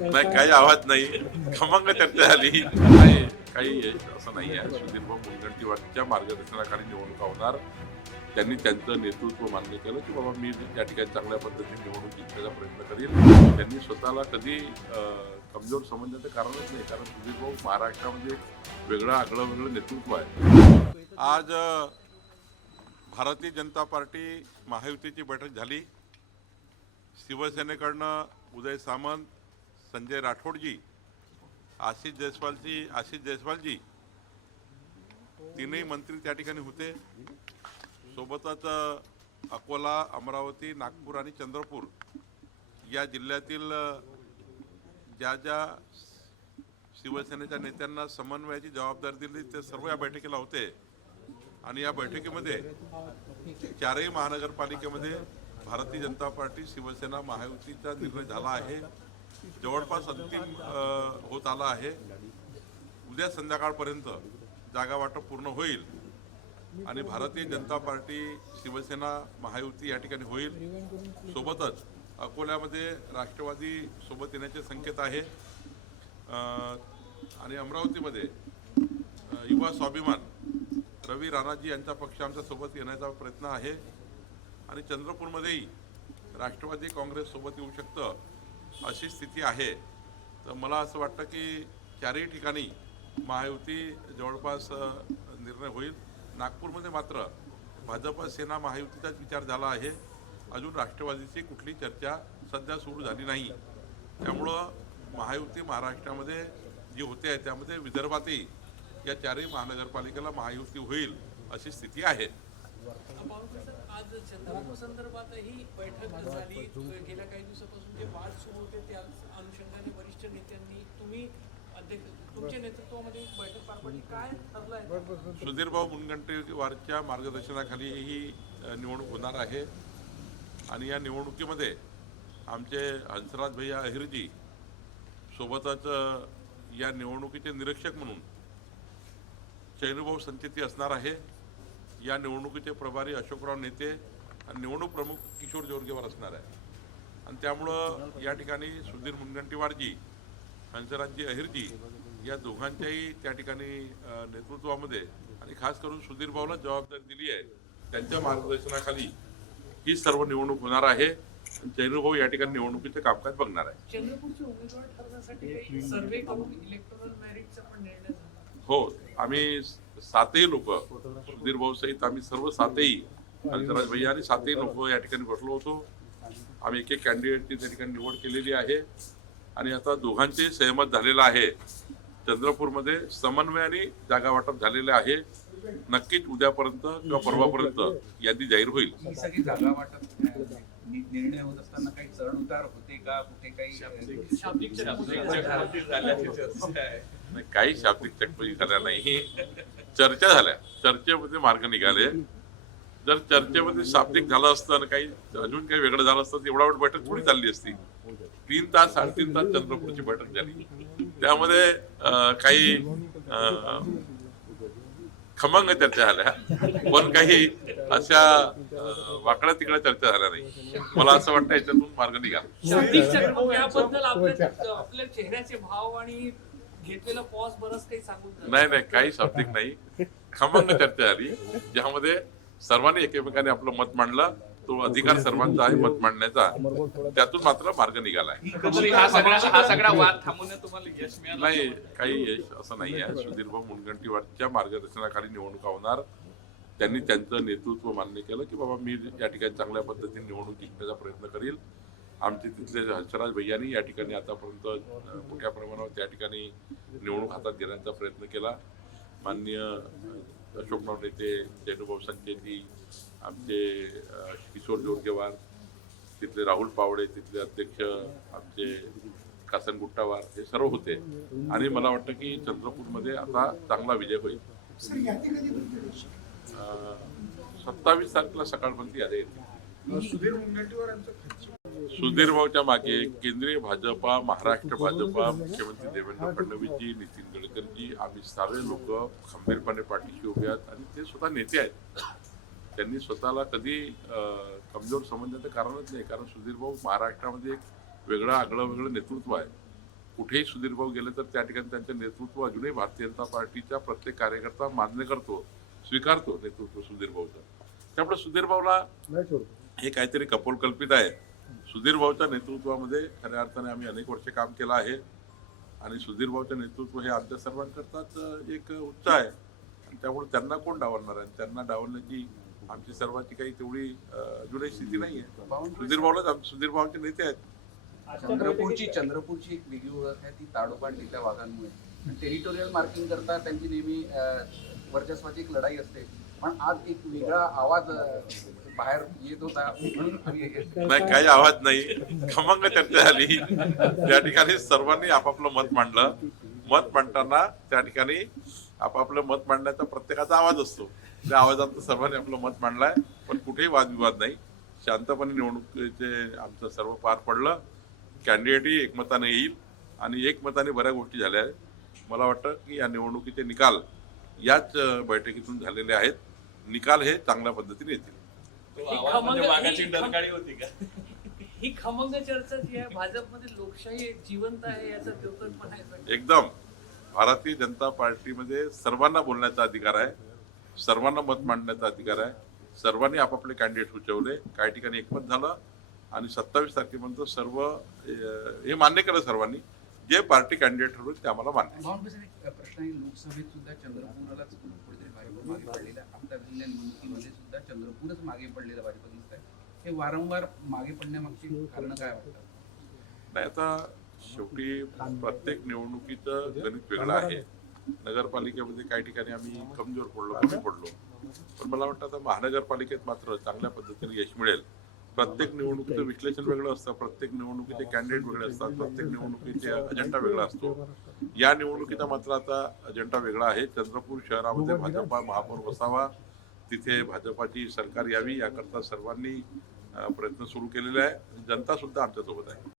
नाही काही आवाज नाही. खमंग चर्चा झाली. नाही काही असं नाही आहे. सुधीर भाऊ मुनगंटीवारच्या मार्गदर्शनाखाली निवडणुका होणार. त्यांनी त्यांचं नेतृत्व मान्य केलं की बाबा मी त्या ठिकाणी चांगल्या पद्धतीने निवडणूक जिंकण्याचा प्रयत्न करेल त्यांनी स्वतःला कधी कमजोर समजण्याचं कारणच नाही. कारण सुधीर भाऊ महाराष्ट्रामध्ये वेगळं आगळं वेगळं नेतृत्व आहे. आज भारतीय जनता पार्टी महायुतीची बैठक झाली. शिवसेनेकडनं उदय सामंत संजय राठोडजी आशिष जयस्वालजी आशिष जयस्वालजी तीनही मंत्री त्या ठिकाणी होते. सोबतच अकोला अमरावती नागपूर आणि चंद्रपूर या जिल्ह्यातील ज्या ज्या शिवसेनेच्या नेत्यांना समन्वयाची जबाबदारी दिली ते सर्व या बैठकीला होते. आणि या बैठकीमध्ये चारही महानगरपालिकेमध्ये भारतीय जनता पार्टी शिवसेना महायुतीचा निर्णय झाला आहे. जवळपास अंतिम होत आला आहे. उद्या संध्याकाळपर्यंत जागा वाटप पूर्ण होईल आणि भारतीय जनता पार्टी शिवसेना महायुती या ठिकाणी होईल. सोबतच अकोल्यामध्ये राष्ट्रवादी सोबत येण्याचे संकेत आहे. आणि अमरावतीमध्ये युवा स्वाभिमान रवी राणाजी यांचा पक्ष आमच्यासोबत येण्याचा प्रयत्न आहे. आणि चंद्रपूरमध्येही राष्ट्रवादी काँग्रेस सोबत येऊ शकतं. अशी स्थिती आहे. तर मला असं वाटतं की चारही ठिकाणी महायुती जवळपास निर्णय होईल. नागपूरमध्ये मात्र भाजप सेना महायुतीचाच विचार झाला आहे. अजून राष्ट्रवादीची कुठली चर्चा सध्या सुरू झाली नाही. त्यामुळं महायुती महाराष्ट्रामध्ये जी होते आहे त्यामध्ये विदर्भातही या चारही महानगरपालिकेला महायुती होईल अशी स्थिती आहे. आज चंद्रपूर संदर्भातही बैठक झाली गेल्या काही दिवसापासून जे वाद सुरू होते त्या अनुषंगाने वरिष्ठ नेत्यांनी तुम्ही अध्यक्ष तुमच्या नेतृत्वामध्ये एक बैठक पार पडली. काय सुधीरभाऊ मुनगंटीवारच्या मार्गदर्शनाखाली ही निवडणूक होणार आहे. आणि या निवडणुकीमध्ये आमचे हंसराज भैया अहिरजी सोबतच या निवडणुकीचे निरीक्षक म्हणून चैनुभाऊ संचेती असणार आहे. या निवडणुकीचे प्रभारी अशोकराव नेते आणि निवडणूक प्रमुख किशोर जोरगेवार असणार आहे. आणि त्यामुळं या ठिकाणी सुधीर मुनगंटीवारजी हंसराजजी अहिरजी या दोघांच्याही त्या ठिकाणी नेतृत्वामध्ये आणि खास करून सुधीर भाऊला जबाबदारी दिली आहे. त्यांच्या मार्गदर्शनाखाली ही सर्व निवडणूक होणार आहे. आणि जैनूभाऊ या ठिकाणी निवडणुकीचे कामकाज बघणार आहे. चंद्रपूरचे उमेदवार ठरण्यासाठी काही सर्वे करून इलेक्ट्रॉनल मॅरिटचा पण निर्णय झाला. हो आम्ही सातही लोक सुधीर भाऊ सहित आम्ही सर्व सातही हंसराज भैया आणि सातही लोक या ठिकाणी बसलो होतो. आम्ही एक एक कॅन्डिडेटची त्या ठिकाणी निवड केलेली आहे. आणि आता दोघांचे सहमत झालेलं आहे. चंद्रपूरमध्ये समन्वयाने जागा वाटप झालेले आहे. नक्कीच उद्यापर्यंत किंवा परवापर्यंत यादी जाहीर होईल. निर्णय होत असताना काही चढ उतार होते का? कुठे काही काही शाब्दिक चकमकी झाल्या नाही. चर्चा झाल्या. चर्चेमध्ये मार्ग निघाले. जर चर्चेमध्ये शाब्दिक झालं असतं आणि काही अजून काही वेगळं झालं असतं तर एवढा वेळ बैठक थोडी चालली असती. तीन तास साडेतीन तास चंद्रपूरची बैठक झाली. त्यामध्ये काही खमंग चर्चा झाल्या. पण काही अशा वाकड्या तिकड्या चर्चा झाल्या नाही. मला असं वाटतं याच्यातून मार्ग निघाला. जातं. नाही नाही काही शाब्दिक नाही. खमंग चर्चा झाली ज्यामध्ये सर्वांनी एकमेकाने आपलं मत मांडलं. तो अधिकार सर्वांचा आहे मत मांडण्याचा त्यातून मात्र मार्ग निघाला आहे. एकंदरीत हा सगळा सगळा वाद थांबवण्यात तुम्हाला यश मिळालं? नाही काही यश असं नाही आहे. सुधीरभाऊ मुनगंटीवारच्या मार्गदर्शनाखाली निवडणुका होणार. त्यांनी त्यांचं नेतृत्व मान्य केलं की बाबा मी या ठिकाणी चांगल्या पद्धतीने निवडणूक जिंकण्याचा प्रयत्न करील. आमचे तिथले हंसराज भैयांनी या ठिकाणी आतापर्यंत मोठ्या प्रमाणावर त्या ठिकाणी निवडणूक हातात घेण्याचा प्रयत्न केला. माननीय अशोकराव नेते जैनुभाऊ संचेती आमचे किशोर जोरगेवार तिथले राहुल पावडे तिथले अध्यक्ष आमचे कासन गुट्टावार हे सर्व होते. आणि मला वाटतं की चंद्रपूरमध्ये आता चांगला विजय होईल. सत्तावीस तारखेला सकाळपर्यंत यादी येते. सुधीर मुनगंटीवार भाऊच्या मागे केंद्रीय भाजपा महाराष्ट्र भाजपा मुख्यमंत्री देवेंद्र फडणवीसजी नितीन गडकरीजी आम्ही सर्व लोक खंबीरपणे पाठीशी उभे आहेत आणि ते स्वतः नेते आहेत. त्यांनी स्वतःला कधी कमजोर समजण्याचं कारणच नाही. कारण सुधीर भाऊ महाराष्ट्रामध्ये एक वेगळं आगळं वेगळं नेतृत्व आहे. कुठेही सुधीर भाऊ गेले तर त्या ठिकाणी त्यांचं नेतृत्व अजूनही भारतीय जनता पार्टीच्या प्रत्येक कार्यकर्ता मान्य करतो स्वीकारतो नेतृत्व सुधीर भाऊचं. त्यामुळे सुधीर भाऊला हे काहीतरी कपोलकल्पित आहे. सुधीर भाऊच्या नेतृत्वामध्ये खऱ्या अर्थाने आम्ही अनेक वर्ष काम केलं आहे. आणि सुधीर भाऊचं नेतृत्व हे आमच्या सर्वांकरताच एक उच्च आहे. आणि त्यामुळे त्यांना कोण डावलणार आहे? त्यांना डावलण्याची आमची सर्वांची काही तेवढी अजूनही स्थिती नाही आहे सुधीर भाऊलाच आम- सुधीर भाऊचे नेते आहेत. चंद्रपूरची चंद्रपूरची एक वेगळी ओळख आहे ती ताडोबात गेल्या वाघांमुळे. टेरिटोरियल मार्किंग करता त्यांची नेहमी वर्चस्वाची एक लढाई असते. पण आज एक वेगळा आवाज बाहेर येत होता नाही काही आवाज नाही. खमंग चर्चा झाली. त्या ठिकाणी सर्वांनी आपापलं मत मांडलं. मत मांडताना त्या ठिकाणी आपापलं मत मांडण्याचा प्रत्येकाचा आवाज असतो. त्या आवाजात सर्वांनी आपलं मत मांडलंय पण कुठेही वादविवाद नाही. शांतपणे निवडणुकीचे आमचं सर्व पार पडलं. कॅन्डिडेटही एकमताने येईल आणि एकमताने बऱ्याच गोष्टी झाल्या आहेत. मला वाटतं की या निवडणुकीचे निकाल याच बैठकीतून झालेले आहेत. निकाल हे चांगल्या पद्धतीने येतील. ही म्हणजे खमंग- ही- डरकाळी होती का? ही खमंग चर्चा जी आहे भाजपमध्ये लोकशाही जिवंत आहे याचा एकदम. भारतीय जनता पार्टीमध्ये सर्वांना बोलण्याचा अधिकार आहे. सर्वांना मत मांडण्याचा अधिकार आहे. सर्वांनी आपापले कॅन्डिडेट सुचवले. काही ठिकाणी एकमत झालं आणि सत्तावीस तारखेपर्यंत सर्व हे मान्य केलं सर्वांनी. जे पार्टी कॅन्डिडेट ठरवले ते आम्हाला मान्य प्रश्न आहे. लोकसभेत सुद्धा चंद्रपूरलाच कुठेतरी भाजप मागे पडलेला. आता झालेल्या निवडणुकीमध्ये सुद्धा चंद्रपूरच मागे पडलेलं भाजप दिसत आहे हे वारंवार मागे पडण्यामागची कारण काय वाटतं नाही आता शेवटी प्रत्येक निवडणुकीचं गणित वेगळं आहे. नगरपालिकेमध्ये काही ठिकाणी आम्ही कमजोर पडलो कमी पडलो. पण मला वाटतं आता महानगरपालिकेत मात्र चांगल्या पद्धतीने यश मिळेल. प्रत्येक निवडणुकीचं विश्लेषण वेगळं असतं प्रत्येक निवडणुकीचे कॅन्डिडेट वेगळे असतात प्रत्येक निवडणुकीचे अजेंडा वेगळा असतो. या निवडणुकीचा मात्र आता अजेंडा वेगळा आहे. चंद्रपूर शहरामध्ये भाजपा महापौर बसावा तिथे भाजपाची सरकार यावी याकरता सर्वांनी प्रयत्न सुरू केलेले आहे. जनता सुद्धा आमच्यासोबत आहे.